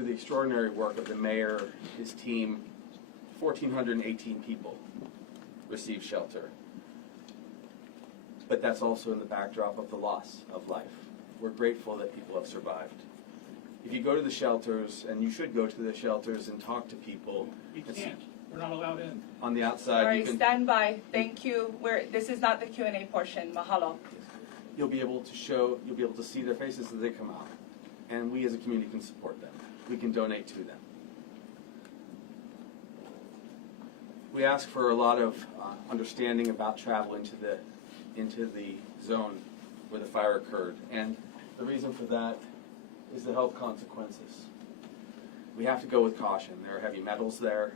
through the extraordinary work of the mayor, his team, 1,418 people received shelter. But that's also in the backdrop of the loss of life. We're grateful that people have survived. If you go to the shelters, and you should go to the shelters and talk to people. We can't. We're not allowed in. On the outside, Sorry, you can. stand by. Thank you. This is not the Q&A portion. Mahalo. You'll be able to see their faces as they come out. And we as a community can support them. We can donate to them. We ask for a lot of understanding about travel into the zone where the fire occurred. And the reason for that is the health consequences. We have to go with caution. There are heavy metals there.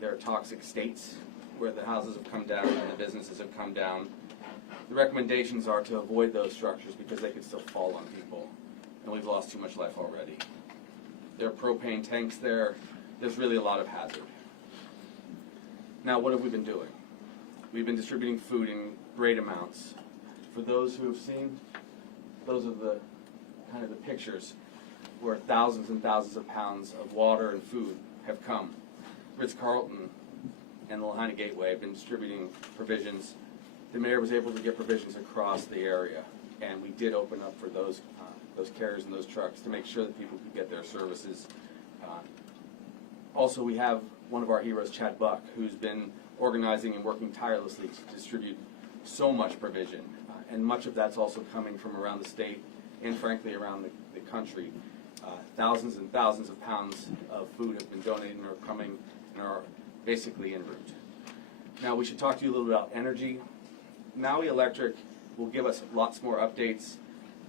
There are toxic states where the houses have come down and the businesses have come down. The recommendations are to avoid those structures because they could still fall on people. And we've lost too much life already. There are propane tanks there. There's really a lot of hazard. Now, what have we been doing? We've been distributing food in great amounts. For those who have seen, those are the kind of the pictures where thousands and thousands of pounds of water and food have come. Ritz-Carlton and the Lahaina Gateway have been distributing provisions. The mayor was able to get provisions across the area, and we did open up for those carriers and those trucks to make sure that people could get their services. Also, we have one of our heroes, Chad Buck, who's been organizing and working tirelessly to distribute so much provision, and much of that's also coming from around the state and frankly around the country. Thousands and thousands of pounds of food have been donated and are coming and are basically en route. Now we should talk to you a little bit about energy. Maui Electric will give us lots more updates,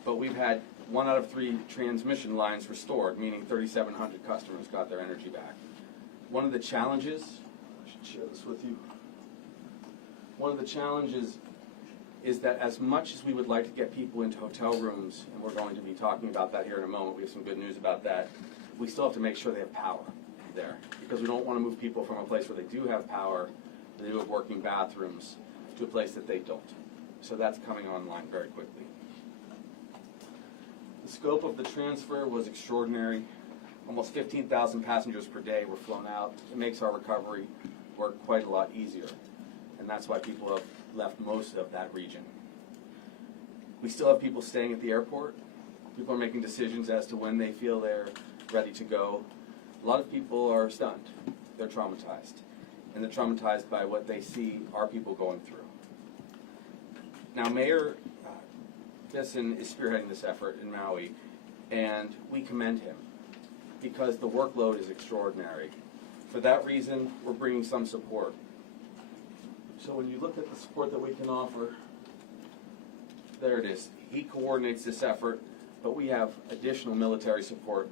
but we've had 1 out of 3 transmission lines restored, meaning 3,700 customers got their energy back. One of the challenges, I should share this with you. One of the challenges is that as much as we would like to get people into hotel rooms, and we're going to be talking about that here in a moment, we have some good news about that, we still have to make sure they have power there, because we don't want to move people from a place where they do have power, they do have working bathrooms, to a place that they don't. So that's coming online very quickly. The scope of the transfer was extraordinary. Almost 15,000 passengers per day were flown out. It makes our recovery work quite a lot easier, and that's why people have left most of that region. We still have people staying at the airport. People are making decisions as to when they feel they're ready to go. A lot of people are stunned. They're traumatized. And they're traumatized by what they see our people going through. Now, Mayor Bisson is spearheading this effort in Maui, and we commend him because the workload is extraordinary. For that reason, we're bringing some support. So when you look at the support that we can offer, there it is. He coordinates this effort, but we have additional military support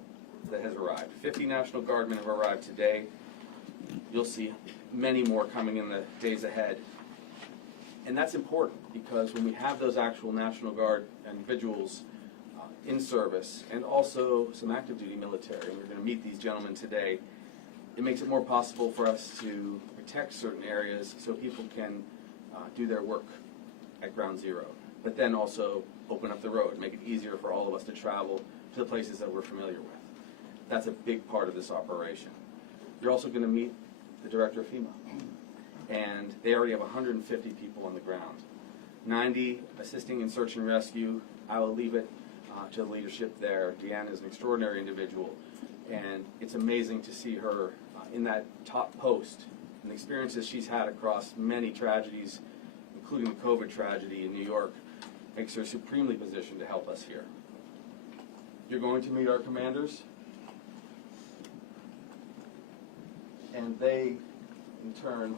that has arrived. 50 National Guardmen have arrived today. You'll see many more coming in the days ahead. And that's important because when we have those actual National Guard individuals in service and also some active duty military, and we're going to meet these gentlemen today, it makes it more possible for us to protect certain areas so people can do their work at ground zero, but then also open up the road, make it easier for all of us to travel to the places that we're familiar with. That's a big part of this operation. You're also going to meet the director of FEMA, and they already have 150 people on the ground, 90 assisting in search and rescue. I will leave it to the leadership there. Deanna is an extraordinary individual, and it's amazing to see her in that top post and the experiences she's had across many tragedies, including the COVID tragedy in New York, makes her supremely positioned to help us here. You're going to meet our commanders, and they, in turn,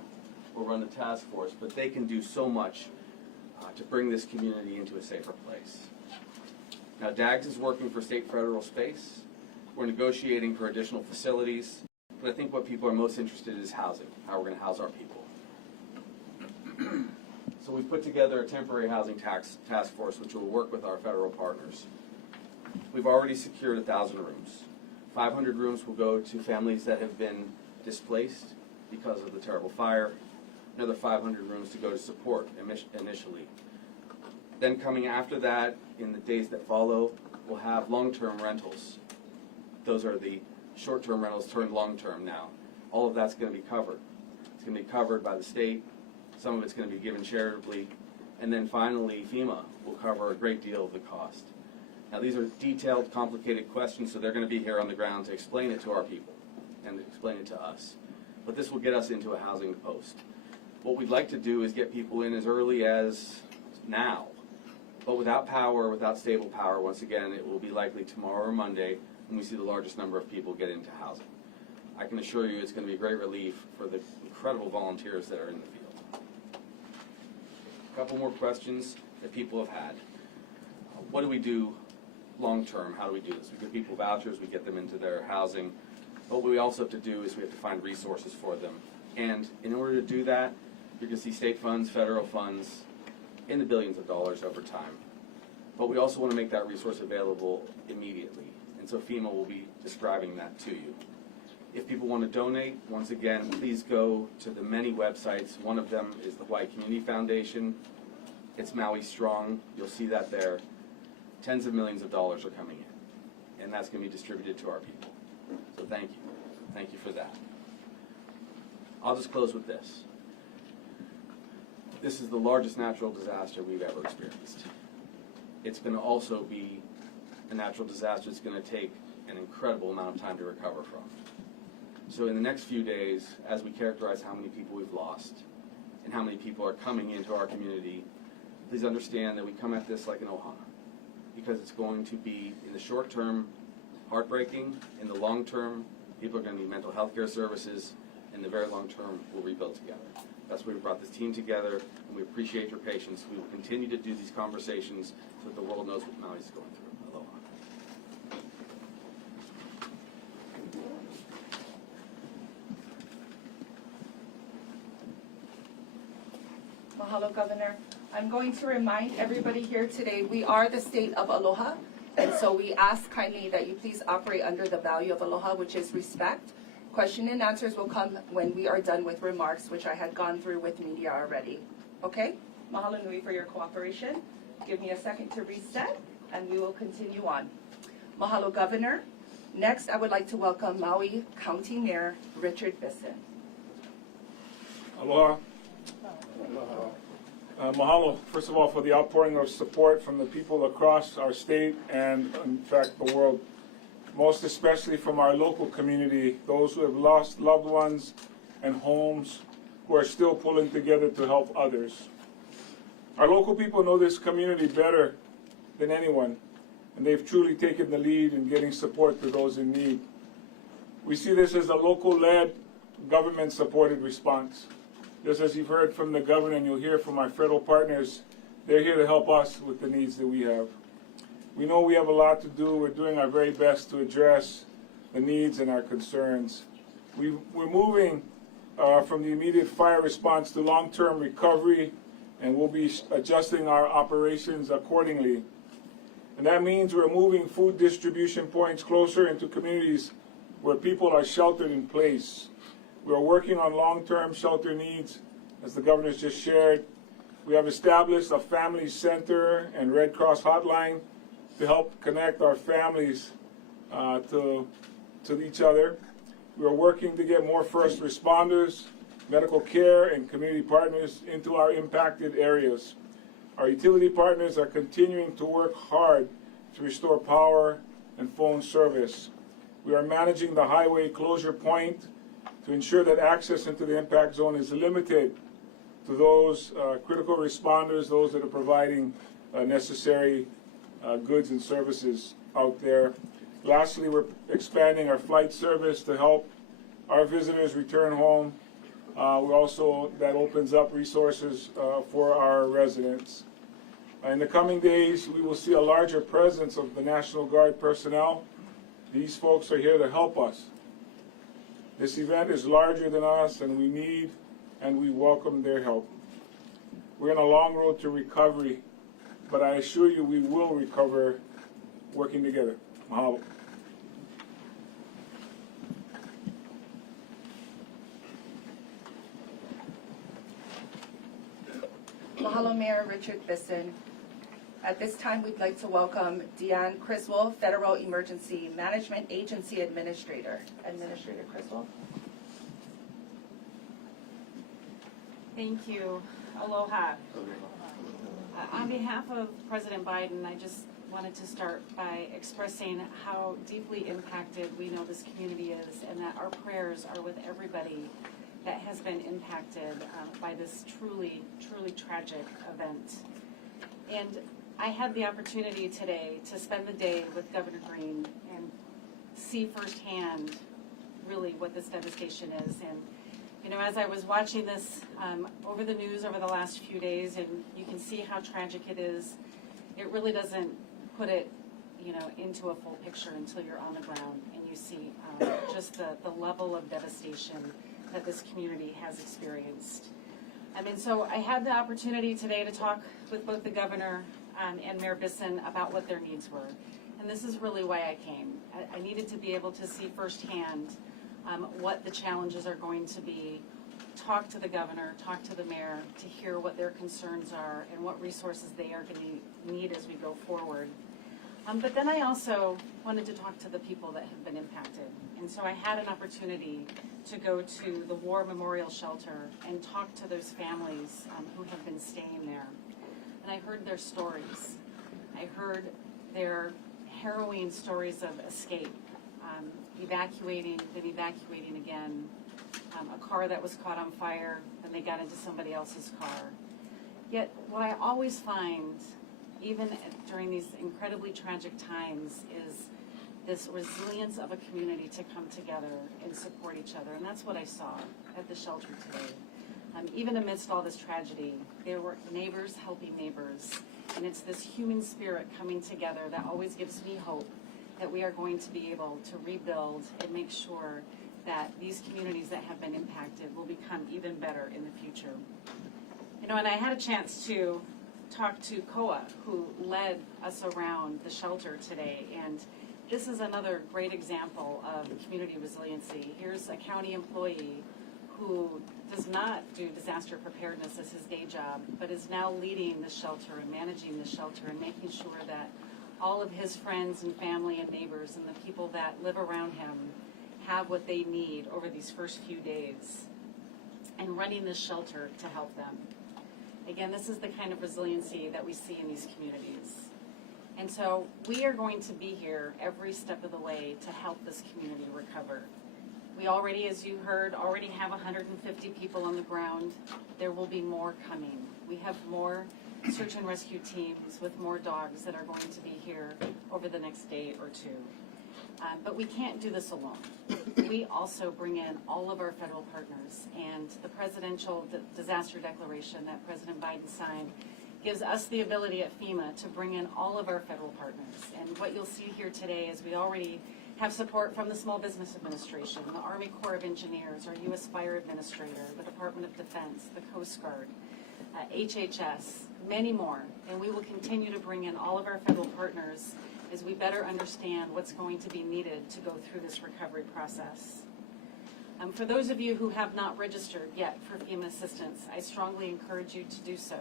will run the task force, but they can do so much to bring this community into a safer place. Now, DAGS is working for state federal space. We're negotiating for additional facilities, but I think what people are most interested in is housing, how we're going to house our people. So we've put together a temporary housing task force which will work with our federal partners. We've already secured 1,000 rooms. 500 rooms will go to families that have been displaced because of the terrible fire. Another 500 rooms to go to support initially. Then coming after that, in the days that follow, we'll have long-term rentals. Those are the short-term rentals turned long-term now. All of that's going to be covered. It's going to be covered by the state. Some of it's going to be given charitably. And then finally, FEMA will cover a great deal of the cost. Now, these are detailed, complicated questions, so they're going to be here on the ground to explain it to our people and explain it to us. But this will get us into a housing post. What we'd like to do is get people in as early as now. But without power, without stable power, once again, it will be likely tomorrow or Monday when we see the largest number of people get into housing. I can assure you it's going to be a great relief for the incredible volunteers that are in the field. A couple more questions that people have had. What do we do long term? How do we do this? We give people vouchers, we get them into their housing. But what we also have to do is we have to find resources for them. And in order to do that, you're going to see state funds, federal funds, in the billions of dollars over time. But we also want to make that resource available immediately. And so FEMA will be describing that to you. If people want to donate, once again, please go to the many websites. One of them is the Hawaii Community Foundation. It's Maui Strong. You'll see that there. Tens of millions of dollars are coming in. And that's going to be distributed to our people. So thank you. Thank you for that. I'll just close with this. This is the largest natural disaster we've ever experienced. It's going to also be a natural disaster that's going to take an incredible amount of time to recover from. So in the next few days, as we characterize how many people we've lost and how many people are coming into our community, please understand that we come at this like an ohana, because it's going to be, in the short term, heartbreaking. In the long term, people are going to need mental health care services. In the very long term, we'll rebuild together. That's why we brought this team together, and we appreciate your patience. We will continue to do these conversations so that the world knows what Maui's going through. Aloha. Mahalo, Governor. I'm going to remind everybody here today, we are the state of aloha, and so we ask kindly that you please operate under the value of aloha, which is respect. Question and answers will come when we are done with remarks, which I had gone through with media already. Okay? Mahalo nui for your cooperation. Give me a second to reset, and we will continue on. Mahalo, Governor. Next, I would like to welcome Maui County Mayor Richard Bisson. Aloha. Mahalo, first of all, for the outpouring of support from the people across our state and, in fact, the world. Most especially from our local community, those who have lost loved ones and homes, who are still pulling together to help others. Our local people know this community better than anyone, and they've truly taken the lead in getting support to those in need. We see this as a local-led, government-supported response. Just as you've heard from the governor and you'll hear from our federal partners, they're here to help us with the needs that we have. We know we have a lot to do. We're doing our very best to address the needs and our concerns. We're moving from the immediate fire response to long-term recovery, and we'll be adjusting our operations accordingly. And that means we're moving food distribution points closer into communities where people are sheltered in place. We are working on long-term shelter needs, as the governor's just shared. We have established a family center and Red Cross hotline to help connect our families to each other. We are working to get more first responders, medical care, and community partners into our impacted areas. Our utility partners are continuing to work hard to restore power and phone service. We are managing the highway closure point to ensure that access into the impact zone is limited to those critical responders, those that are providing necessary goods and services out there. Lastly, we're expanding our flight service to help our visitors return home. That opens up resources for our residents. In the coming days, we will see a larger presence of the National Guard personnel. These folks are here to help us. This event is larger than us, and we need and we welcome their help. We're on a long road to recovery, but I assure you we will recover working together. Mahalo. Mahalo, Mayor Richard Bisson. At this time, we'd like to welcome Deanne Criswell, Federal Emergency Management Agency Administrator. Administrator Criswell. Thank you. Aloha. On behalf of President Biden, I just wanted to start by expressing how deeply impacted we know this community is, and that our prayers are with everybody that has been impacted by this truly, truly tragic event. And I had the opportunity today to spend the day with Governor Green and see firsthand really what this devastation is. And you know, as I was watching this over the news over the last few days, and you can see how tragic it is, it really doesn't put it, you know, into a full picture until you're on the ground and you see just the level of devastation that this community has experienced. I mean, so I had the opportunity today to talk with both the governor and Mayor Bisson about what their needs were. And this is really why I came. I needed to be able to see firsthand what the challenges are going to be, talk to the governor, talk to the mayor, to hear what their concerns are and what resources they are going to need as we go forward. But then I also wanted to talk to the people that have been impacted. And so I had an opportunity to go to the War Memorial Shelter and talk to those families who have been staying there. And I heard their stories. I heard their harrowing stories of escape, evacuating, then evacuating again, a car that was caught on fire, then they got into somebody else's car. Yet what I always find, even during these incredibly tragic times, is this resilience of a community to come together and support each other. And that's what I saw at the shelter today. Even amidst all this tragedy, there were neighbors helping neighbors. And it's this human spirit coming together that always gives me hope that we are going to be able to rebuild and make sure that these communities that have been impacted will become even better in the future. You know, and I had a chance to talk to Koa, who led us around the shelter today, and this is another great example of community resiliency. Here's a county employee who does not do disaster preparedness as his day job, but is now leading the shelter and managing the shelter and making sure that all of his friends and family and neighbors and the people that live around him have what they need over these first few days, and running this shelter to help them. Again, this is the kind of resiliency that we see in these communities. And so we are going to be here every step of the way to help this community recover. We already, as you heard, already have 150 people on the ground. There will be more coming. We have more search and rescue teams with more dogs that are going to be here over the next day or two. But we can't do this alone. We also bring in all of our federal partners, and the presidential disaster declaration that President Biden signed gives us the ability at FEMA to bring in all of our federal partners. And what you'll see here today is we already have support from the Small Business Administration, the Army Corps of Engineers, our U.S. Fire Administrator, the Department of Defense, the Coast Guard, HHS, many more. And we will continue to bring in all of our federal partners as we better understand what's going to be needed to go through this recovery process. For those of you who have not registered yet for FEMA assistance, I strongly encourage you to do so.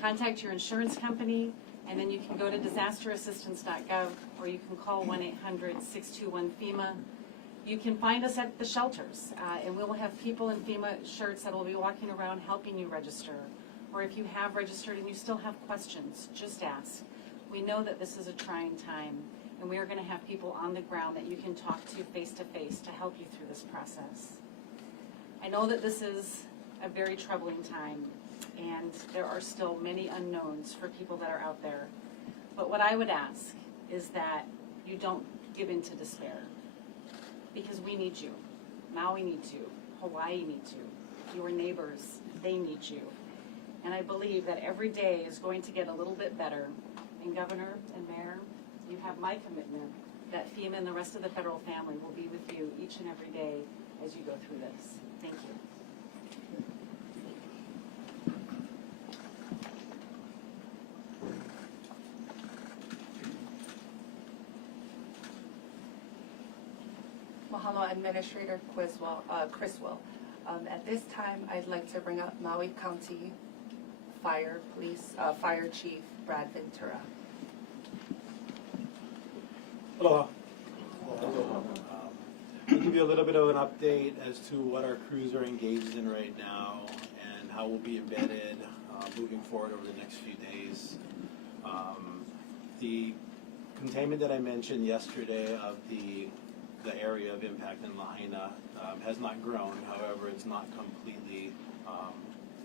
Contact your insurance company, and then you can go to disasterassistance.gov, or you can call 1-800-621-FEMA. You can find us at the shelters, and we will have people in FEMA shirts that will be walking around helping you register. Or if you have registered and you still have questions, just ask. We know that this is a trying time, and we are going to have people on the ground that you can talk to face to help you through this process. I know that this is a very troubling time, and there are still many unknowns for people that are out there. But what I would ask is that you don't give in to despair, because we need you. Maui needs you. Hawaii needs you. Your neighbors, they need you. And I believe that every day is going to get a little bit better. And Governor and Mayor, you have my commitment that FEMA and the rest of the federal family will be with you each and every day as you go through this. Thank you. Mahalo, Administrator Criswell. At this time, I'd like to bring up Maui County Fire Chief Brad Ventura. Aloha. I'll give you a little bit of an update as to what our crews are engaged in right now and how we'll be embedded moving forward over the next few days. The containment that I mentioned yesterday of the area of impact in Lahaina has not grown. However, it's not completely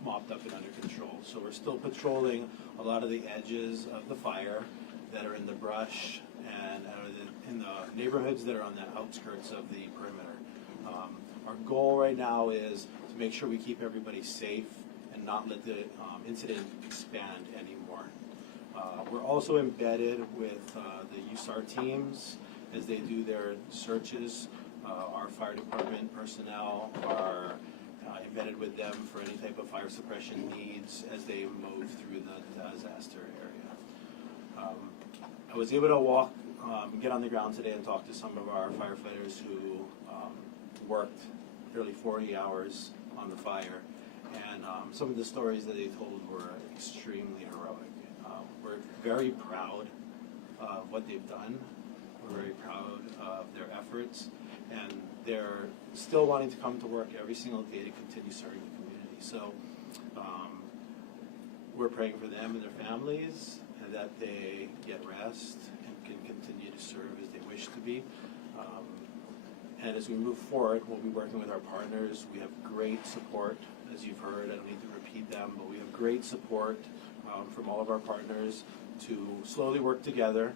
mopped up and under control. So we're still patrolling a lot of the edges of the fire that are in the brush and in the neighborhoods that are on the outskirts of the perimeter. Our goal right now is to make sure we keep everybody safe and not let the incident expand anymore. We're also embedded with the USAR teams as they do their searches. Our fire department personnel are embedded with them for any type of fire suppression needs as they move through the disaster area. I was able to get on the ground today and talk to some of our firefighters who worked nearly 40 hours on the fire, and some of the stories that they told were extremely heroic. We're very proud of what they've done. We're very proud of their efforts, and they're still wanting to come to work every single day to continue serving the community. So we're praying for them and their families, and that they get rest and can continue to serve as they wish to be. And as we move forward, we'll be working with our partners. We have great support, as you've heard. I don't need to repeat them, but we have great support from all of our partners to slowly work together,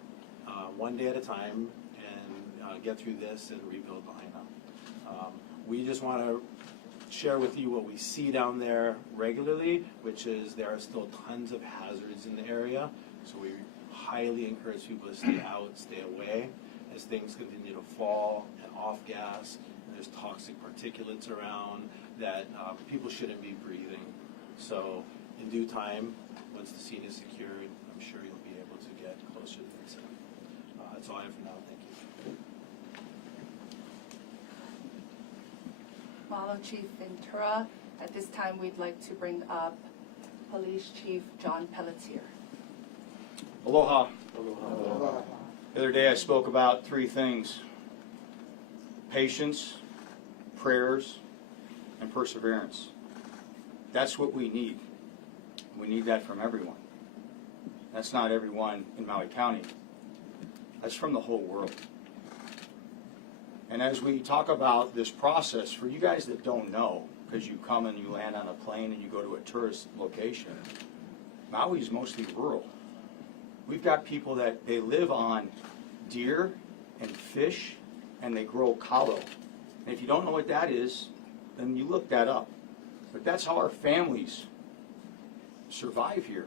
one day at a time, and get through this and rebuild Lahaina. We just want to share with you what we see down there regularly, which is there are still tons of hazards in the area. So we highly encourage people to stay out, stay away, as things continue to fall and off gas, and there's toxic particulates around that people shouldn't be breathing. So in due time, once the scene is secured, I'm sure you'll be able to get closer to the incident. That's all I have for now. Thank you. Mahalo, Chief Ventura. At this time, we'd like to bring up Police Chief John Pelletier. Aloha. The other day I spoke about three things: patience, prayers, and perseverance. That's what we need. We need that from everyone. That's not everyone in Maui County. That's from the whole world. And as we talk about this process, for you guys that don't know, because you come and you land on a plane and you go to a tourist location, Maui is mostly rural. We've got people that they live on deer and fish, and they grow kalo. And if you don't know what that is, then you look that up. But that's how our families survive here.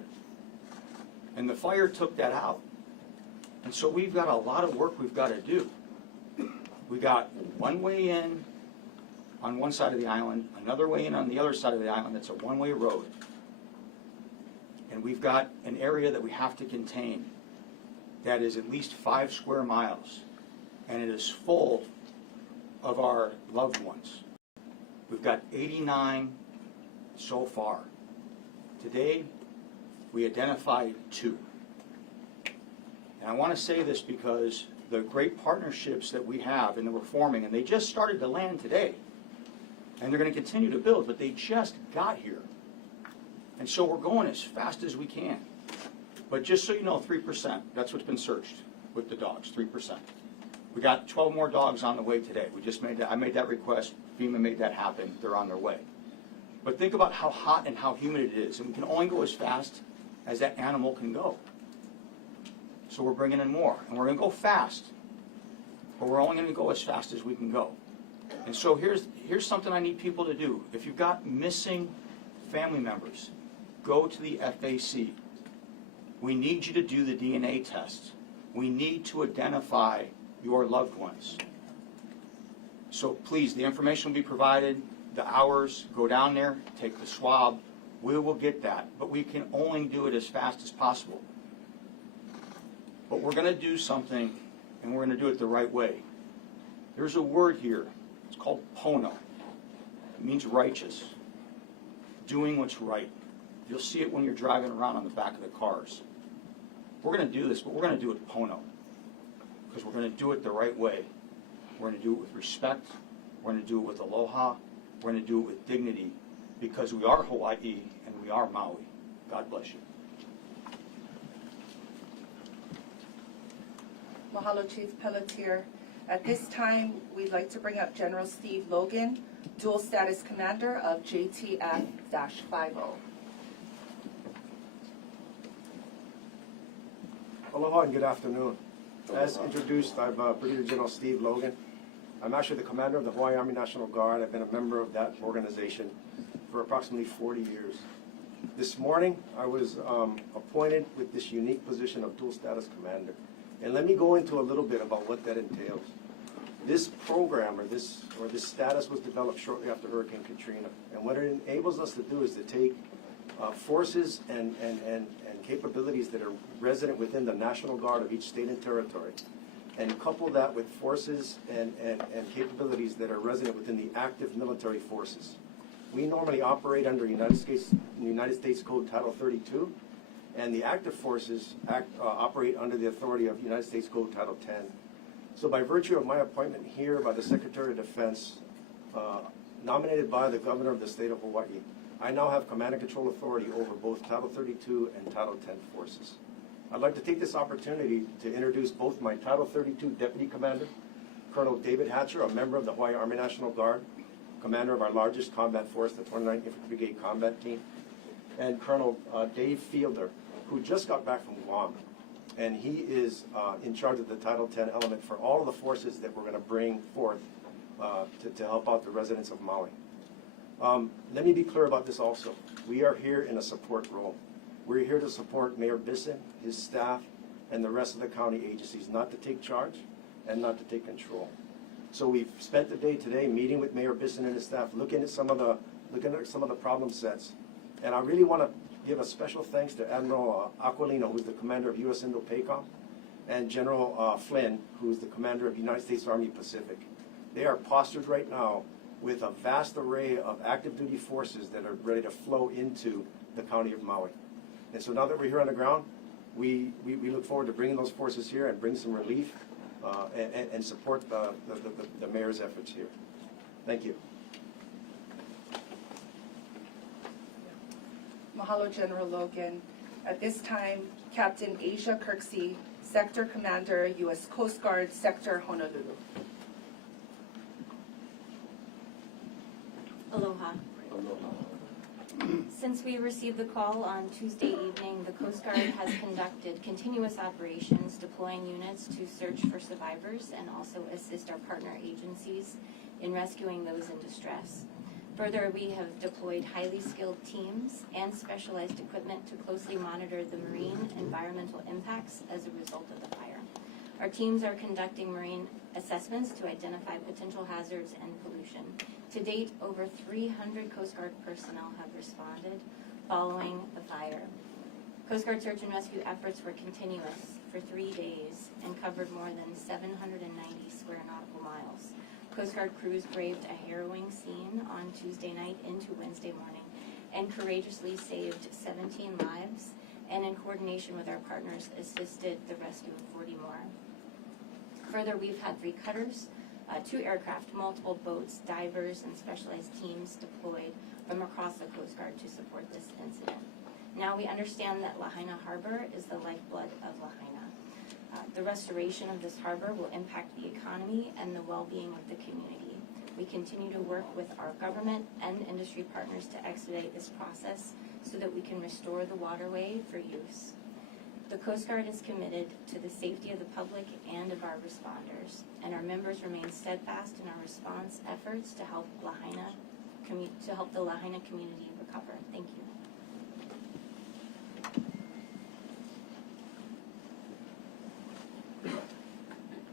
And the fire took that out. And so we've got a lot of work we've got to do. We got one way in on one side of the island, another way in on the other side of the island. That's a one-way road. And we've got an area that we have to contain that is at least 5 square miles. And it is full of our loved ones. We've got 89 so far. Today, we identified 2. And I want to say this because the great partnerships that we have and that we're forming, and they just started to land today, and they're going to continue to build, but they just got here. And so we're going as fast as we can. But just so you know, 3%, that's what's been searched with the dogs, 3%. We got 12 more dogs on the way today. We just made that, I made that request, FEMA made that happen, they're on their way. But think about how hot and how humid it is, and we can only go as fast as that animal can go. So we're bringing in more, and we're going to go fast, but we're only going to go as fast as we can go. And so here's something I need people to do. If you've got missing family members, go to the FAC. We need you to do the DNA test. We need to identify your loved ones. So please, the information will be provided, the hours, go down there, take the swab. We will get that, but we can only do it as fast as possible. But we're going to do something, and we're going to do it the right way. There's a word here. It's called pono. It means righteous. Doing what's right. You'll see it when you're driving around on the back of the cars. We're gonna do this, but we're gonna do it Pono. Because we're gonna do it the right way. We're gonna do it with respect. We're gonna do it with aloha. We're gonna do it with dignity. Because we are Hawaii and we are Maui. God bless you. Mahalo, Chief Pelletier. At this time, we'd like to bring up General Steve Logan, Dual Status Commander of JTF-50. Aloha and good afternoon. As introduced, I'm Brigadier General Steve Logan. I'm actually the commander of the Hawaii Army National Guard. I've been a member of that organization for approximately 40 years. This morning, I was appointed with this unique position of Dual Status Commander. And let me go into a little bit about what that entails. This program, or this status, was developed shortly after Hurricane Katrina. And what it enables us to do is to take forces and capabilities that are resident within the National Guard of each state and territory, and couple that with forces and capabilities that are resident within the active military forces. We normally operate under United States Code Title 32, and the active forces operate under the authority of United States Code Title 10. So by virtue of my appointment here by the Secretary of Defense, nominated by the Governor of the State of Hawaii, I now have command and control authority over both Title 32 and Title 10 forces. I'd like to take this opportunity to introduce both my Title 32 Deputy Commander, Colonel David Hatcher, a member of the Hawaii Army National Guard, commander of our largest combat force, the 29th Infantry Brigade Combat Team, and Colonel Dave Fielder, who just got back from Guam. And he is in charge of the Title 10 element for all of the forces that we're going to bring forth to help out the residents of Maui. Let me be clear about this also. We are here in a support role. We're here to support Mayor Bisson, his staff, and the rest of the county agencies, not to take charge and not to take control. So we've spent the day today meeting with Mayor Bisson and his staff, looking at some of the problem sets. And I really want to give a special thanks to Admiral Aquilino, who's the commander of U.S. Indo-PACOM, and General Flynn, who's the commander of United States Army Pacific. They are postured right now with a vast array of active duty forces that are ready to flow into the county of Maui. And so now that we're here on the ground, we look forward to bringing those forces here and bring some relief and support the mayor's efforts here. Thank you. Mahalo, General Logan. At this time, Captain Asia Kirksey, Sector Commander, U.S. Coast Guard, Sector Honolulu. Aloha. Since we received the call on Tuesday evening, the Coast Guard has conducted continuous operations, deploying units to search for survivors and also assist our partner agencies in rescuing those in distress. Further, we have deployed highly skilled teams and specialized equipment to closely monitor the marine environmental impacts as a result of the fire. Our teams are conducting marine assessments to identify potential hazards and pollution. To date, over 300 Coast Guard personnel have responded following the fire. Coast Guard search and rescue efforts were continuous for 3 days and covered more than 790 square nautical miles. Coast Guard crews braved a harrowing scene on Tuesday night into Wednesday morning and courageously saved 17 lives, and in coordination with our partners assisted the rescue of 40 more. Further, we've had 3 cutters, 2 aircraft, multiple boats, divers, and specialized teams deployed from across the Coast Guard to support this incident. Now we understand that Lahaina Harbor is the lifeblood of Lahaina. The restoration of this harbor will impact the economy and the well-being of the community. We continue to work with our government and industry partners to expedite this process so that we can restore the waterway for use. The Coast Guard is committed to the safety of the public and of our responders, and our members remain steadfast in our response efforts to help the Lahaina community recover. Thank you.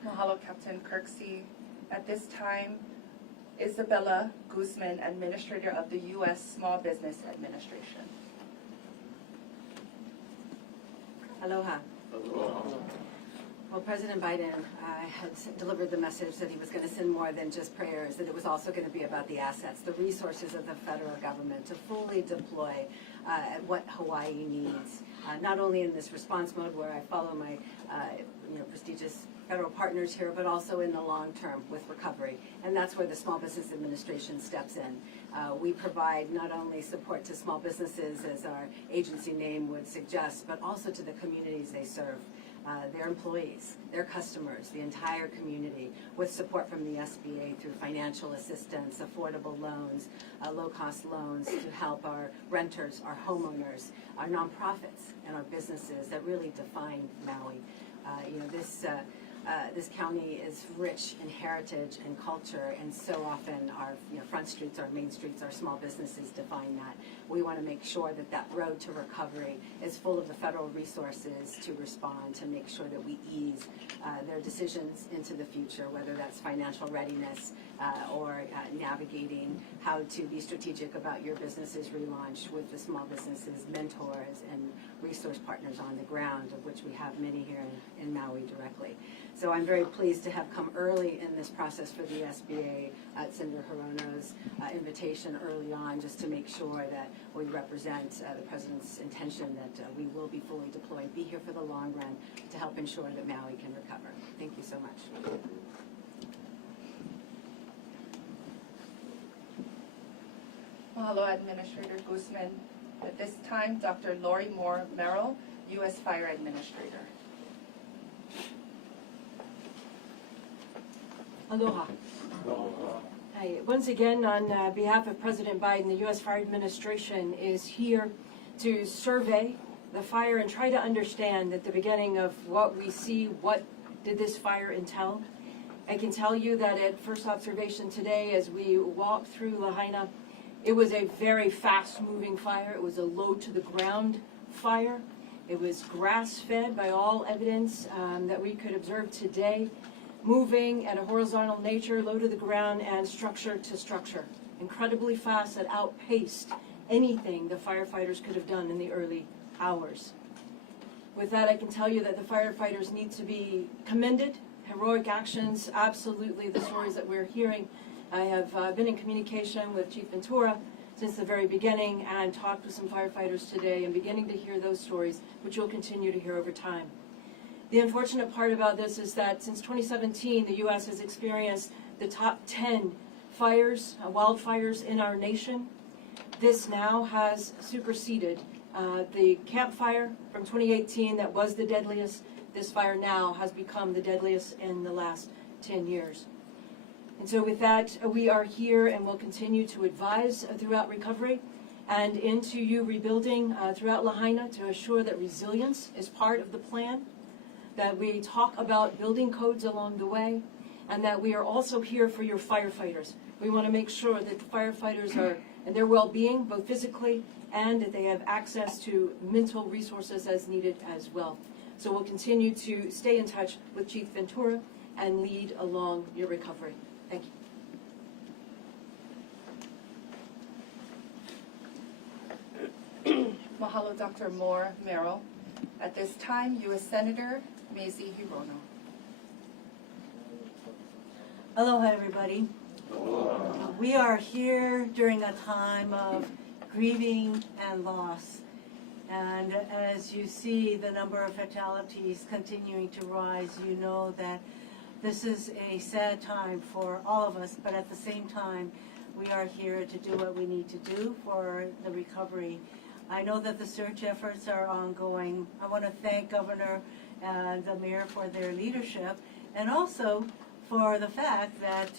Mahalo, Captain Kirksey. At this time, Isabella Guzman, Administrator of the U.S. Small Business Administration. Aloha. Well, President Biden had delivered the message that he was going to send more than just prayers, that it was also going to be about the assets, the resources of the federal government to fully deploy what Hawaii needs, not only in this response mode where I follow my prestigious federal partners here, but also in the long term with recovery. And that's where the Small Business Administration steps in. We provide not only support to small businesses, as our agency name would suggest, but also to the communities they serve. Their employees, their customers, the entire community, with support from the SBA through financial assistance, affordable loans, low-cost loans to help our renters, our homeowners, our nonprofits, and our businesses that really define Maui. This county is rich in heritage and culture, and so often our front streets, our main streets, our small businesses define that. We want to make sure that that road to recovery is full of the federal resources to respond, to make sure that we ease their decisions into the future, whether that's financial readiness or navigating how to be strategic about your business's relaunch with the small businesses, mentors, and resource partners on the ground, of which we have many here in Maui directly. So I'm very pleased to have come early in this process for the SBA at Senator Hirono's invitation early on, just to make sure that we represent the President's intention that we will be fully deployed, be here for the long run to help ensure that Maui can recover. Thank you so much. Mahalo, Administrator Guzman. At this time, Dr. Lori Moore Merrill, U.S. Fire Administrator. Aloha. Hi. Once again, on behalf of President Biden, the U.S. Fire Administration is here to survey the fire and try to understand at the beginning of what we see, what did this fire entail. I can tell you that at first observation today, as we walked through Lahaina, it was a very fast-moving fire. It was a low-to-the-ground fire. It was grass-fed by all evidence that we could observe today, moving at a horizontal nature, low to the ground, and structure to structure. Incredibly fast, that outpaced anything the firefighters could have done in the early hours. With that, I can tell you that the firefighters need to be commended. Heroic actions, absolutely, the stories that we're hearing. I have been in communication with Chief Ventura since the very beginning and talked with some firefighters today and beginning to hear those stories, which you'll continue to hear over time. The unfortunate part about this is that since 2017, the U.S. has experienced the top 10 fires, wildfires in our nation. This now has superseded the Camp Fire from 2018 that was the deadliest. This fire now has become the deadliest in the last 10 years. And so with that, we are here and will continue to advise throughout recovery and into you rebuilding throughout Lahaina to assure that resilience is part of the plan, that we talk about building codes along the way, and that we are also here for your firefighters. We want to make sure that the firefighters are and their well-being, both physically, and that they have access to mental resources as needed as well. So we'll continue to stay in touch with Chief Ventura and lead along your recovery. Thank you. Mahalo, Dr. Moore Merrill. At this time, U.S. Senator Mazie Hirono. Aloha, everybody. Aloha. We are here during a time of grieving and loss. And as you see the number of fatalities continuing to rise, you know that this is a sad time for all of us, but at the same time, we are here to do what we need to do for the recovery. I know that the search efforts are ongoing. I want to thank Governor and the Mayor for their leadership, and also for the fact that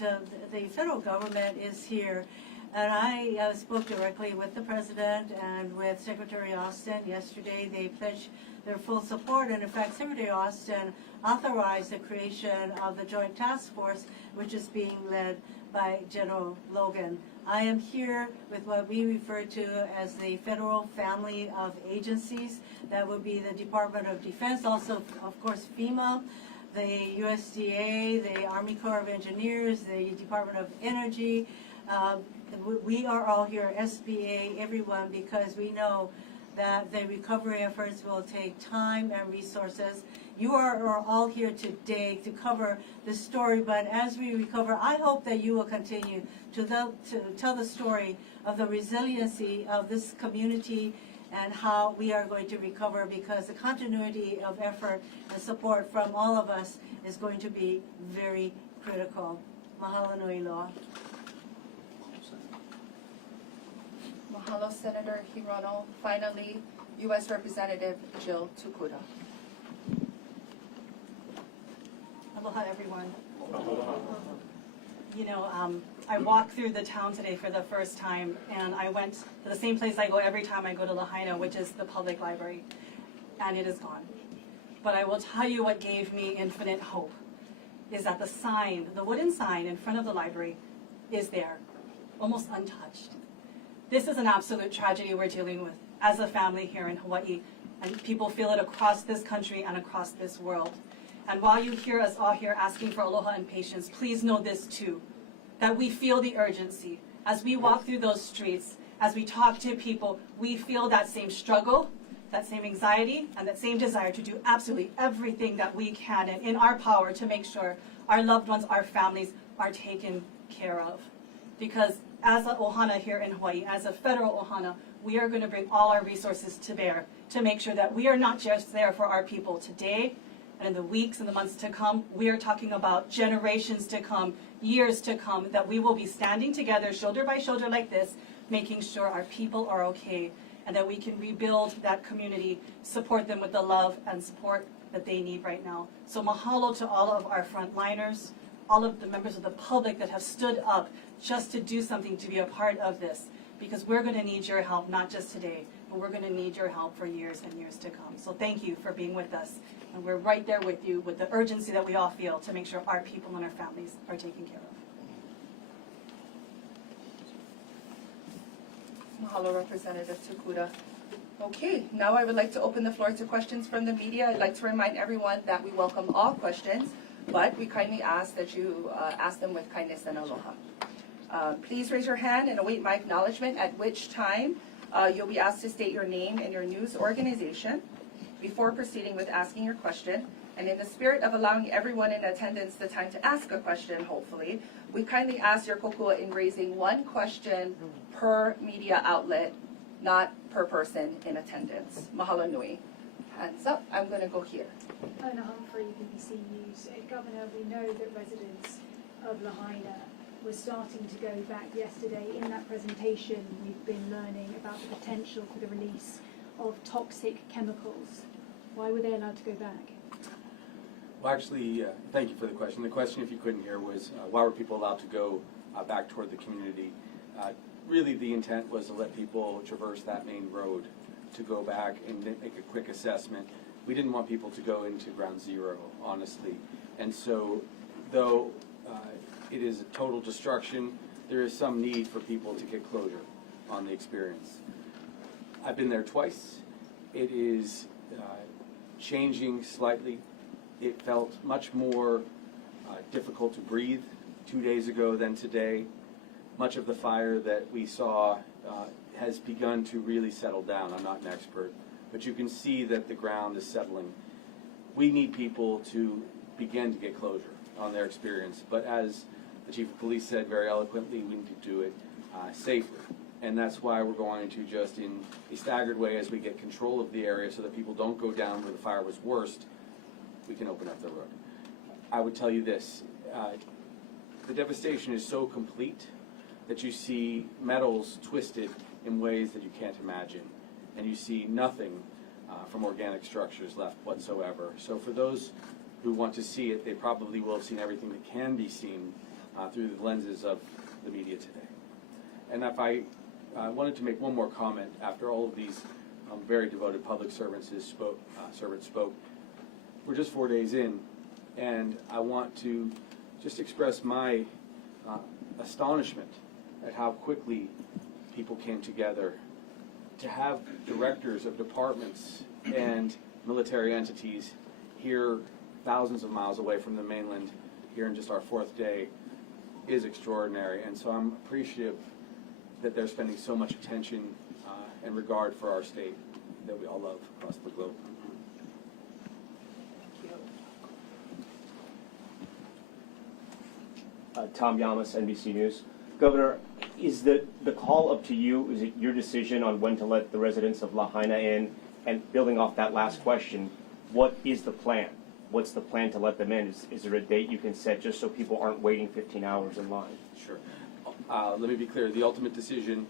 the federal government is here. And I spoke directly with the President and with Secretary Austin yesterday. They pledged their full support, and in fact, Secretary Austin authorized the creation of the Joint Task Force, which is being led by General Logan. I am here with what we refer to as the federal family of agencies. That would be the Department of Defense, also, of course, FEMA, the USDA, the Army Corps of Engineers, the Department of Energy. We are all here, SBA, everyone, because we know that the recovery efforts will take time and resources. You are all here today to cover the story, but as we recover, I hope that you will continue to tell the story of the resiliency of this community and how we are going to recover, because the continuity of effort and support from all of us is going to be very critical. Mahalo nui loa. Mahalo, Senator Hirono. Finally, U.S. Representative Jill Tukuda. Aloha, everyone. You know, I walked through the town today for the first time, and I went to the same place I go every time I go to Lahaina, which is the public library, and it is gone. But I will tell you what gave me infinite hope is that the sign, the wooden sign in front of the library is there, almost untouched. This is an absolute tragedy we're dealing with as a family here in Hawaii, and people feel it across this country and across this world. And while you hear us all here asking for aloha and patience, please know this too, that we feel the urgency. As we walk through those streets, as we talk to people, we feel that same struggle, that same anxiety, and that same desire to do absolutely everything that we can and in our power to make sure our loved ones, our families are taken care of. Because as a ohana here in Hawaii, as a federal ohana, we are going to bring all our resources to bear to make sure that we are not just there for our people today, and in the weeks and the months to come, we are talking about generations to come, years to come, that we will be standing together shoulder by shoulder like this, making sure our people are okay, and that we can rebuild that community, support them with the love and support that they need right now. So mahalo to all of our frontliners, all of the members of the public that have stood up just to do something, to be a part of this, because we're going to need your help, not just today, but we're going to need your help for years and years to come. So thank you for being with us. And we're right there with you with the urgency that we all feel to make sure our people and our families are taken care of. Mahalo, Representative Tukuda. Okay, now I would like to open the floor to questions from the media. I'd like to remind everyone that we welcome all questions, but we kindly ask that you ask them with kindness and aloha. Please raise your hand and await my acknowledgement, at which time you'll be asked to state your name and your news organization before proceeding with asking your question. And in the spirit of allowing everyone in attendance the time to ask a question, hopefully, we kindly ask your kokua in raising one question per media outlet, not per person in attendance. Mahalo nui. Hands up. I'm going to go here. Anna Humphrey, BBC News. Governor, we know that residents of Lahaina were starting to go back yesterday. In that presentation, we've been learning about the potential for the release of toxic chemicals. Why were they allowed to go back? Well, actually, thank you for the question. The question, if you couldn't hear, was why were people allowed to go back toward the community? Really, the intent was to let people traverse that main road to go back and make a quick assessment. We didn't want people to go into ground zero, honestly. And so, though it is a total destruction, there is some need for people to get closure on the experience. I've been there twice. It is changing slightly. It felt much more difficult to breathe 2 days ago than today. Much of the fire that we saw has begun to really settle down. I'm not an expert, but you can see that the ground is settling. We need people to begin to get closure on their experience, but as the Chief of Police said very eloquently, we need to do it safely. And that's why we're going to just, in a staggered way, as we get control of the area so that people don't go down where the fire was worst, we can open up the road. I would tell you this, the devastation is so complete that you see metals twisted in ways that you can't imagine, and you see nothing from organic structures left whatsoever. So for those who want to see it, they probably will have seen everything that can be seen through the lenses of the media today. And if I wanted to make one more comment after all of these very devoted public servants spoke. We're just 4 days in, and I want to just express my astonishment at how quickly people came together to have directors of departments and military entities here thousands of miles away from the mainland here in just our 4th day is extraordinary. And so I'm appreciative that they're spending so much attention and regard for our state. that we all love across the globe. Tom Yamas, NBC News. Governor, is the call up to you? Is it your decision on when to let the residents of Lahaina in? And building off that last question, what is the plan? What's the plan to let them in? Is there a date you can set just so people aren't waiting 15 hours in line? Sure. Let me be clear. The ultimate decision,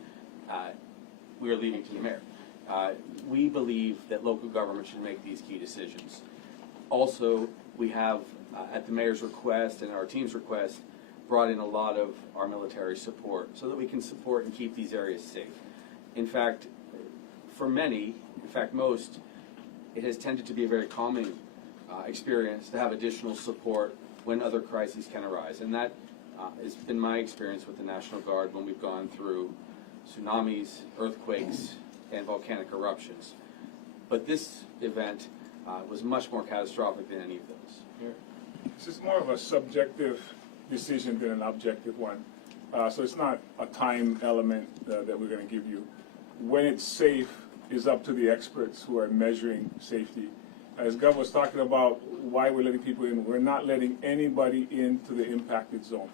we are leaving to the mayor. We believe that local government should make these key decisions. Also, we have, at the mayor's request and our team's request, brought in a lot of our military support so that we can support and keep these areas safe. In fact, for many, in fact most, it has tended to be a very calming experience to have additional support when other crises can arise. And that has been my experience with the National Guard when we've gone through tsunamis, earthquakes, and volcanic eruptions. But this event was much more catastrophic than any of those. Yeah. This is more of a subjective decision than an objective one. So it's not a time element that we're going to give you. When it's safe is up to the experts who are measuring safety. As Gov was talking about why we're letting people in, we're not letting anybody into the impacted zone.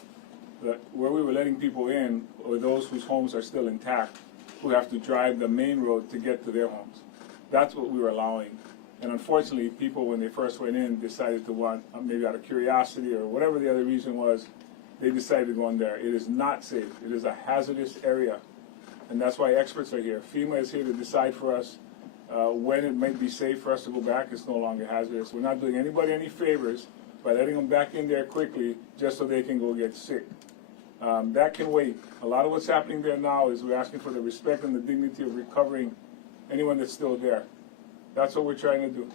Where we were letting people in were those whose homes are still intact, who have to drive the main road to get to their homes. That's what we were allowing. And unfortunately, people, when they first went in, decided to want, maybe out of curiosity or whatever the other reason was, they decided to go in there. It is not safe. It is a hazardous area. And that's why experts are here. FEMA is here to decide for us when it might be safe for us to go back. It's no longer hazardous. We're not doing anybody any favors by letting them back in there quickly just so they can go get sick. That can wait. A lot of what's happening there now is we're asking for the respect and the dignity of recovering anyone that's still there. That's what we're trying to do.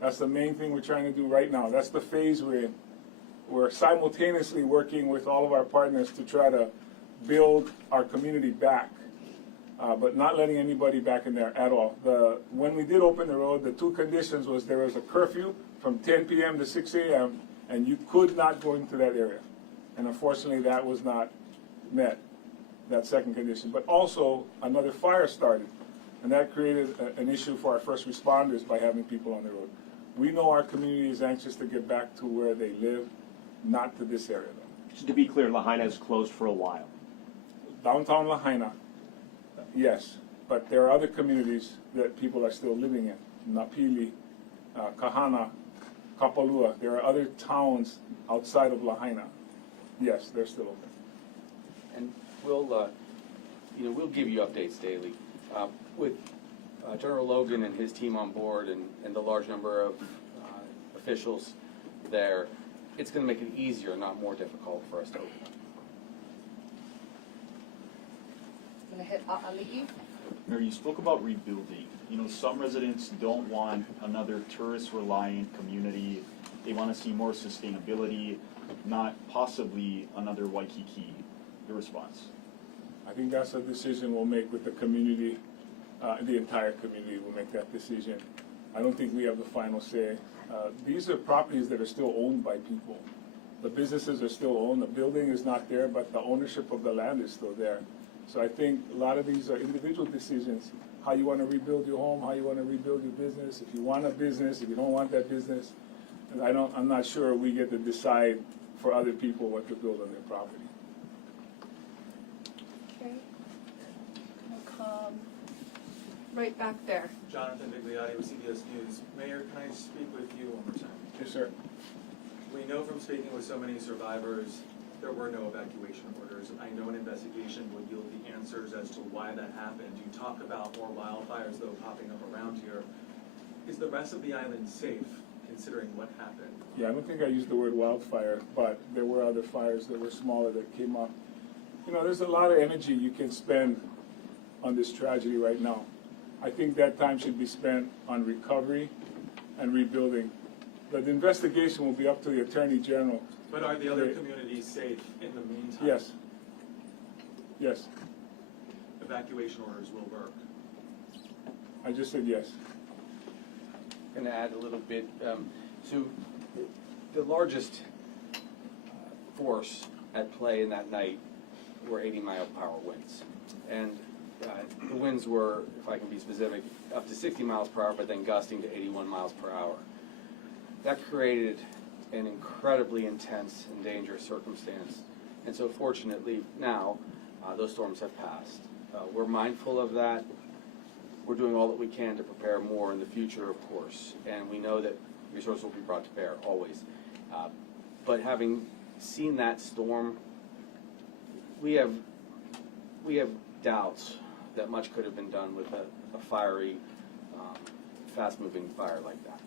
That's the main thing we're trying to do right now. That's the phase we're in. We're simultaneously working with all of our partners to try to build our community back, but not letting anybody back in there at all. When we did open the road, the two conditions was there was a curfew from 10 p.m. to 6 a.m., and you could not go into that area. And unfortunately, that was not met, that second condition. But also, another fire started. And that created an issue for our first responders by having people on the road. We know our community is anxious to get back to where they live, not to this area, though. So to be clear, Lahaina is closed for a while. Downtown Lahaina, yes. But there are other communities that people are still living in. Napili, Kahana, Kapalua. There are other towns outside of Lahaina. Yes, they're still open. And we'll give you updates daily. With General Logan and his team on board and the large number of officials there, it's going to make it easier, not more difficult for us to open. Gonna hit Ali'i. Mayor, you spoke about rebuilding. You know, some residents don't want another tourist-reliant community. They want to see more sustainability, not possibly another Waikiki. Your response? I think that's a decision we'll make with the community. The entire community will make that decision. I don't think we have the final say. These are properties that are still owned by people. The businesses are still owned. The building is not there, but the ownership of the land is still there. So I think a lot of these are individual decisions. How you want to rebuild your home, how you want to rebuild your business. If you want a business, if you don't want that business, and I'm not sure we get to decide for other people what to build on their property. Okay. I'll come right back there. Jonathan Vigliotti with CBS News. Mayor, can I speak with you one more time? Yes, sir. We know from speaking with so many survivors, there were no evacuation orders. I know an investigation will yield the answers as to why that happened. You talk about more wildfires, though, popping up around here. Is the rest of the island safe, considering what happened? Yeah, I don't think I used the word wildfire, but there were other fires that were smaller that came up. You know, there's a lot of energy you can spend on this tragedy right now. I think that time should be spent on recovery and rebuilding. But the investigation will be up to the Attorney General. But are the other communities safe in the meantime? Yes. Yes. Evacuation orders will work. I just said yes. I'm going to add a little bit. So the largest force at play in that night were 80-mile-per-hour winds. And the winds were, if I can be specific, up to 60 miles per hour, but then gusting to 81 miles per hour. That created an incredibly intense and dangerous circumstance. And so fortunately now, those storms have passed. We're mindful of that. We're doing all that we can to prepare more in the future, of course. And we know that resources will be brought to bear, always. But having seen that storm, we have doubts that much could have been done with a fiery, fast-moving fire like that.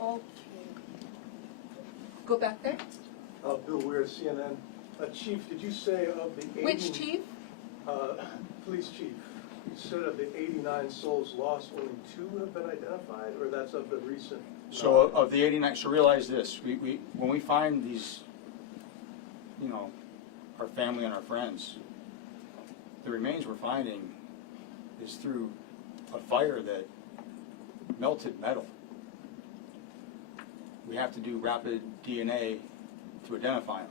Okay. Go back there. Bill Weir, CNN. Chief, did you say of the 80... Which chief? Police chief. You said of the 89 souls lost, only 2 have been identified, or that's of the recent... So of the 89, so realize this, when we find these, you know, our family and our friends, the remains we're finding is through a fire that melted metal. We have to do rapid DNA to identify them.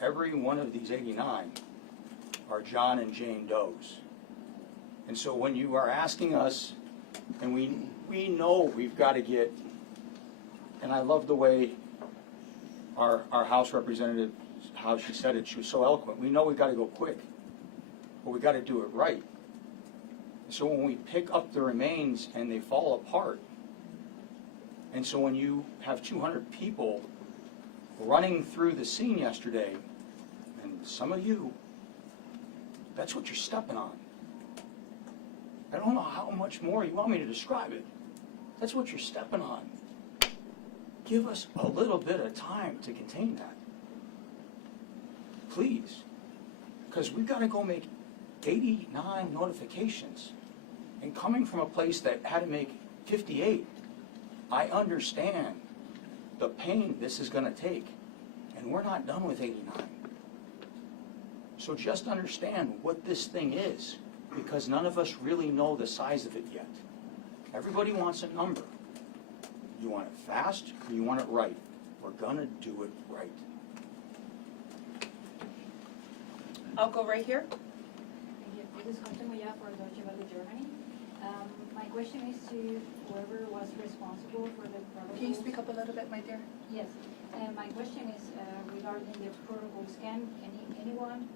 Every one of these 89 are John and Jane Does. And so when you are asking us, and we know we've got to get, and I love the way our House representative, how she said it, she was so eloquent. We know we've got to go quick, but we've got to do it right. So when we pick up the remains and they fall apart, and so when you have 200 people running through the scene yesterday, and some of you, that's what you're stepping on. I don't know how much more you want me to describe it. That's what you're stepping on. Give us a little bit of time to contain that. Please. Because we've got to go make 89 notifications. And coming from a place that had to make 58, I understand the pain this is going to take. And we're not done with 89. So just understand what this thing is, because none of us really know the size of it yet. Everybody wants a number. You want it fast or you want it right? We're going to do it right. I'll go right here. This is Constance Moya for Deutsche Welle Germany. My question is to whoever was responsible for the protocols. Can you speak up a little bit, my dear? Yes. My question is regarding the protocols. Can anyone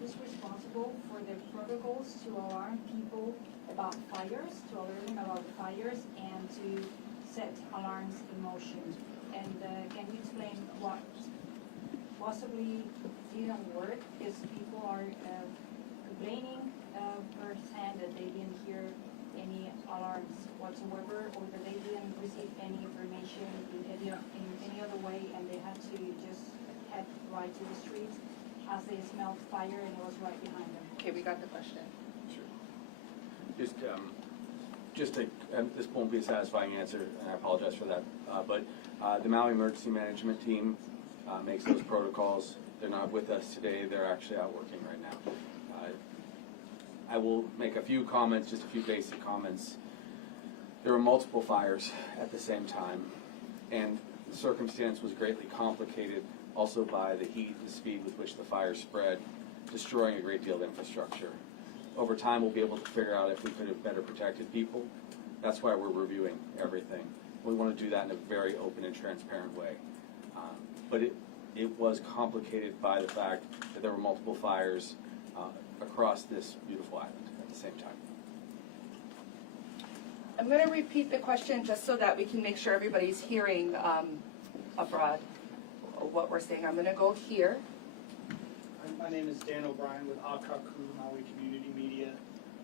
who's responsible for the protocols to alarm people about fires, to alert them about fires, and to set alarms in motion? And can you explain what possibly didn't work? Because people are complaining firsthand that they didn't hear any alarms whatsoever, or that they didn't receive any information in any other way, and they had to just head right to the street as they smelled fire and it was right behind them. Okay, we got the question. This won't be a satisfying answer, and I apologize for that. But the Maui Emergency Management Team makes those protocols. They're not with us today. They're actually out working right now. I will make a few comments, just a few basic comments. There were multiple fires at the same time, and the circumstance was greatly complicated also by the heat and speed with which the fire spread, destroying a great deal of infrastructure. Over time, we'll be able to figure out if we could have better protected people. That's why we're reviewing everything. We want to do that in a very open and transparent way. But it was complicated by the fact that there were multiple fires across this beautiful island at the same time. I'm going to repeat the question just so that we can make sure everybody's hearing abroad what we're saying. I'm going to go here. My name is Dan O'Brien with Akaku Maui Community Media.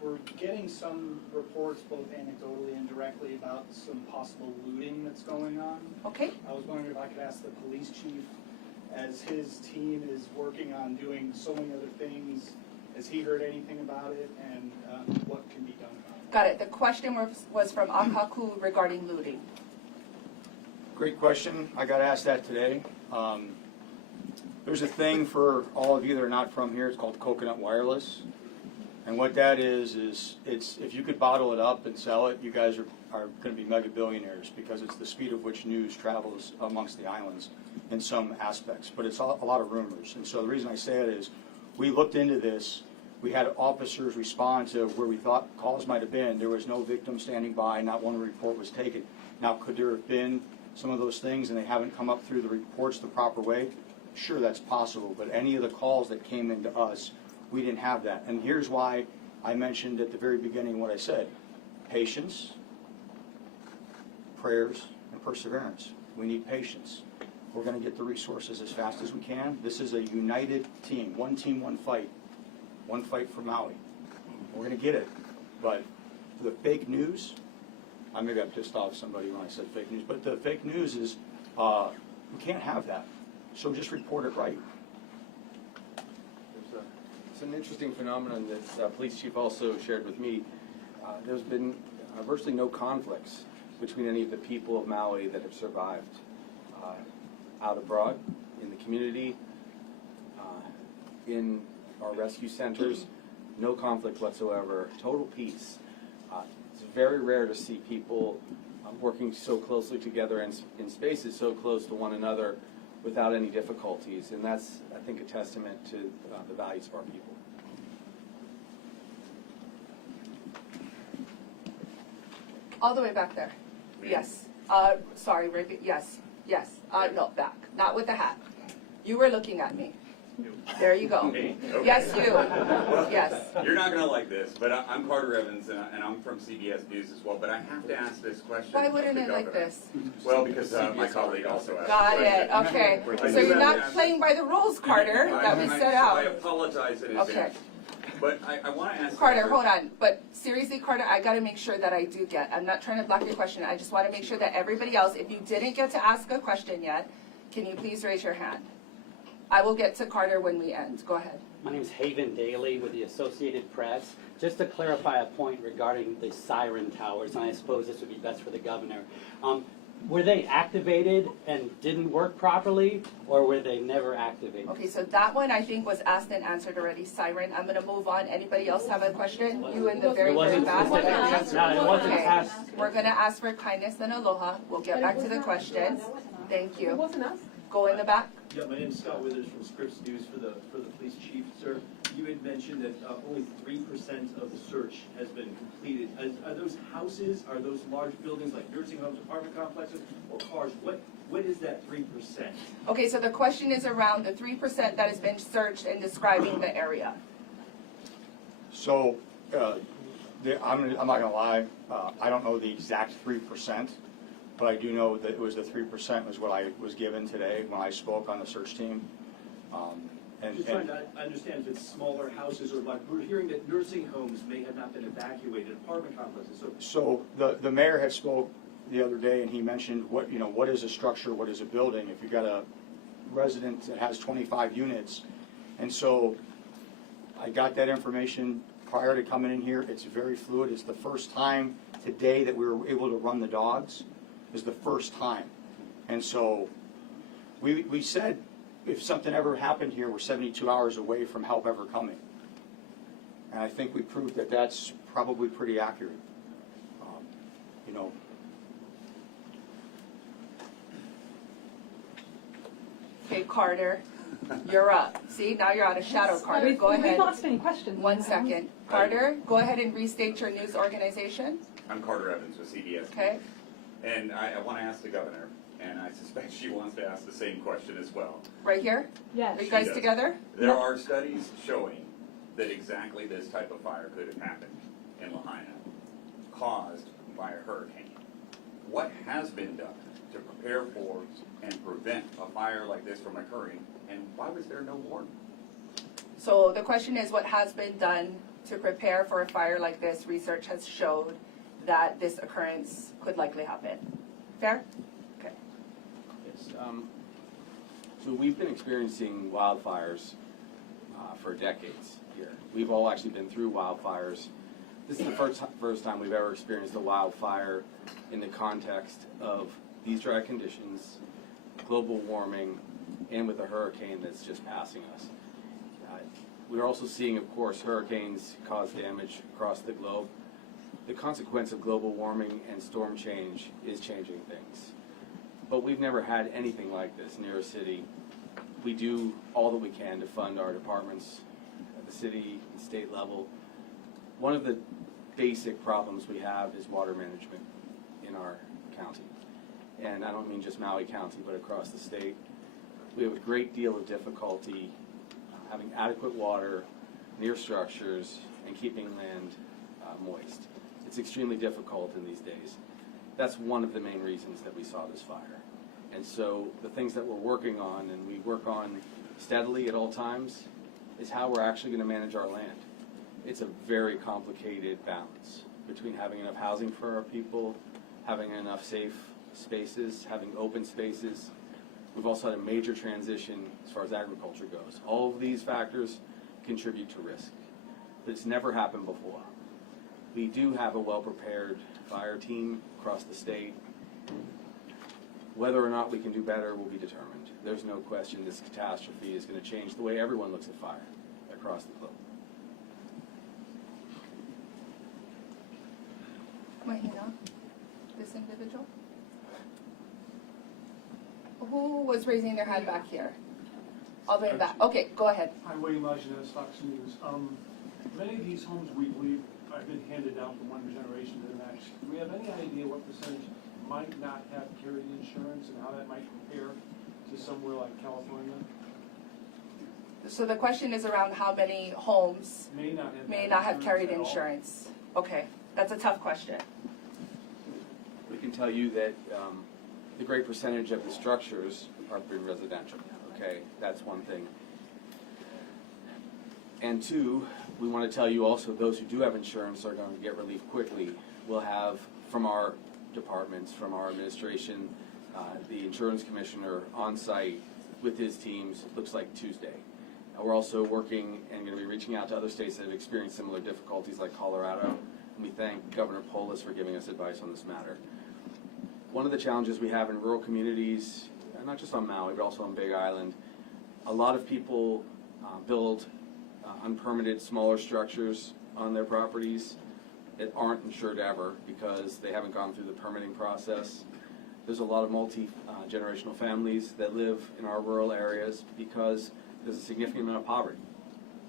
We're getting some reports, both anecdotally and directly, about some possible looting that's going on. Okay. I was wondering if I could ask the police chief, as his team is working on doing so many other things, has he heard anything about it, and what can be done about it? Got it. The question was from Akaku regarding looting. Great question. I got asked that today. There's a thing for all of you that are not from here. It's called Coconut Wireless. And what that is it's if you could bottle it up and sell it, you guys are going to be mega billionaires, because it's the speed of which news travels amongst the islands in some aspects. But it's a lot of rumors. And so the reason I say it is we looked into this We had officers respond to where we thought calls might have been. There was no victim standing by, not one report was taken. Now, could there have been some of those things and they haven't come up through the reports the proper way? Sure, that's possible, but any of the calls that came into us, we didn't have that. And here's why I mentioned at the very beginning what I said. Patience, prayers, and perseverance. We need patience. We're going to get the resources as fast as we can. This is a united team, one fight for Maui. We're going to get it. But the fake news, maybe I pissed off somebody when I said fake news, but the fake news is we can't have that. So just report it right. It's an interesting phenomenon that police chief also shared with me. There's been virtually no conflicts between any of the people of Maui that have survived. Out abroad, in the community, in our rescue centers, no conflict whatsoever, total peace. It's very rare to see people working so closely together and in spaces so close to one another without any difficulties, and that's, I think, a testament to the values of our people. All the way back there. Yes. Sorry, right, yes. No, back. Not with the hat. You were looking at me. There you go. Me? Okay. Yes, you. Well, Yes. You're not going to like this, but I'm Carter Evans, and I'm from CBS News as well, but I have to ask this question. Why wouldn't of I the like governor. this? Well, because my colleague also asked Got the it. question. Okay. I So do you're have not to ask- playing by the rules, Carter, that we set out. I apologize in Okay. advance. But I want to ask Carter, hold on. But seriously, Carter, I got to make sure that I do get. I'm not trying to block your question. I just want to make sure that everybody else, if you didn't get to ask a question yet, can you please raise your hand? I will get to Carter when we end. Go ahead. My name is Haven Daly with the Associated Press. Just to clarify a point regarding the siren towers, and I suppose this would be best for the governor. Were they activated and didn't work properly, or were they never activated? Okay, so that one I think was asked and answered already. Siren. I'm going to move on. Anybody else have a question? You in the very, very back. No, it wasn't Okay. asked. We're going to ask for kindness and aloha. We'll get back to the questions. Thank you. Go in the back. Yeah, my name is Scott Withers from Scripps News for the police chief. Sir, you had mentioned that only 3% of the search has been completed. Are those houses, are those large buildings like nursing homes, apartment complexes, or cars? What is that 3%? Okay, so the question is around the 3% that has been searched and describing the area. So, I'm not going to lie, I don't know the exact 3%, but I do know that it was the 3% was what I was given today when I spoke on the search team. Just trying to understand if it's smaller houses or like, we're hearing that nursing homes may have not been evacuated, apartment complexes. So the mayor had spoke the other day, and he mentioned what is a structure, what is a building. If you've got a resident that has 25 units, and so I got that information prior to coming in here. It's very fluid. It's the first time today that we were able to run the dogs. Is the first time, and so we said if something ever happened here, we're 72 hours away from help ever coming, and I think we proved that that's probably pretty accurate. Okay, Carter, you're up. See, now you're out of shadow, Carter. Go ahead. We've not asked any questions. 1 second. Carter, go ahead and restate your news organization. I'm Carter Evans with CBS. Okay. And I want to ask the governor, and I suspect she wants to ask the same question as well. Right here? Yes. Are you guys She does. together? There are studies showing that exactly this type of fire could have happened in Lahaina, caused by a hurricane. What has been done to prepare for and prevent a fire like this from occurring, and why was there no warning? So the question is, what has been done to prepare for a fire like this? Research has showed that this occurrence could likely happen. Fair? Okay. Yes. So we've been experiencing wildfires for decades here. We've all actually been through wildfires. This is the first time we've ever experienced a wildfire in the context of these dry conditions, global warming, and with a hurricane that's just passing us. We're also seeing, of course, hurricanes cause damage across the globe. The consequence of global warming and storm change is changing things. But we've never had anything like this near a city. We do all that we can to fund our departments, the city, and state level. One of the basic problems we have is water management in our county. And I don't mean just Maui County, but across the state. We have a great deal of difficulty having adequate water near structures and keeping land moist. It's extremely difficult in these days. That's one of the main reasons that we saw this fire. And so the things that we're working on, and we work on steadily at all times, is how we're actually going to manage our land. It's a very complicated balance between having enough housing for our people, having enough safe spaces, having open spaces. We've also had a major transition as far as agriculture goes. All of these factors contribute to risk. It's never happened before. We do have a well-prepared fire team across the state. Whether or not we can do better will be determined. There's no question this catastrophe is going to change the way everyone looks at fire across the globe. Mahina, this individual? Who was raising their hand back here? All the way back. Okay, go ahead. I'm William Lajeunesse, Fox News. Many of these homes, we believe, have been handed down from one generation to the next. Do we have any idea what percentage might not have carried insurance and how that might compare to somewhere like California? So the question is around how many homes May not have carried at all. insurance. Okay, that's a tough question. We can tell you that the great percentage of the structures are been residential. Okay, that's one thing. And two, we want to tell you also those who do have insurance are going to get relief quickly. We'll have from our departments, from our administration, the insurance commissioner on site with his teams, looks like Tuesday. We're also working and going to be reaching out to other states that have experienced similar difficulties like Colorado. And we thank Governor Polis for giving us advice on this matter. One of the challenges we have in rural communities, not just on Maui, but also on Big Island, a lot of people build unpermitted smaller structures on their properties that aren't insured ever because they haven't gone through the permitting process. There's a lot of multi-generational families that live in our rural areas because there's a significant amount of poverty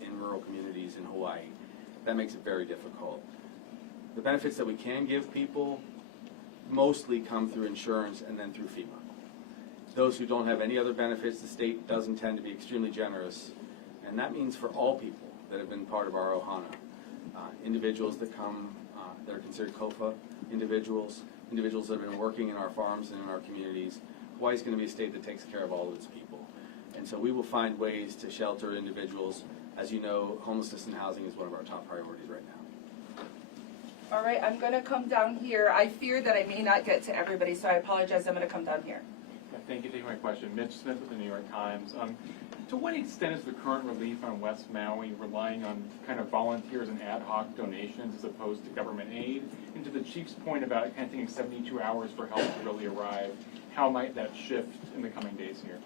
in rural communities in Hawaii. That makes it very difficult. The benefits that we can give people mostly come through insurance and then through FEMA. Those who don't have any other benefits, the state does intend to be extremely generous. And that means for all people that have been part of our ohana, individuals that come, that are considered COFA individuals, individuals that have been working in our farms and in our communities. Hawaii's going to be a state that takes care of all of its people. And so we will find ways to shelter individuals. As you know, homelessness and housing is one of our top priorities right now. All right, I'm going to come down here. I fear that I may not get to everybody, so I apologize. I'm going to come down here. Thank you for taking my question. Mitch Smith with the New York Times. To what extent is the current relief on West Maui relying on kind of volunteers and ad hoc donations as opposed to government aid? And to the Chief's point about kind of taking 72 hours for help to really arrive, how might that shift in the coming days here?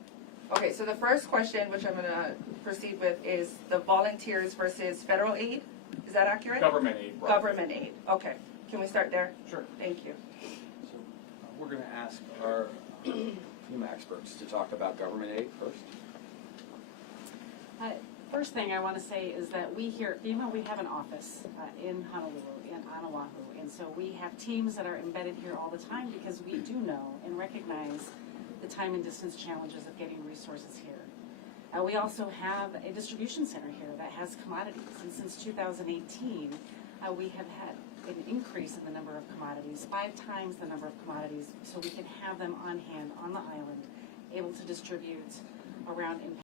Okay, so the first question, which I'm going to proceed with, is the volunteers versus federal aid. Is that accurate? Government aid. Right. Government aid. Okay. Can we start there? Sure. Thank you. So we're going to ask our FEMA experts to talk about government aid first. First thing I want to say is that we here at FEMA, we have an office in Honolulu, in Oahu, and so we have teams that are embedded here all the time because we do know and recognize the time and distance challenges of getting resources here. We also have a distribution center here that has commodities, and since 2018, we have had an increase in the number of commodities, 5 times the number of commodities, so we can have them on hand on the island, able to distribute around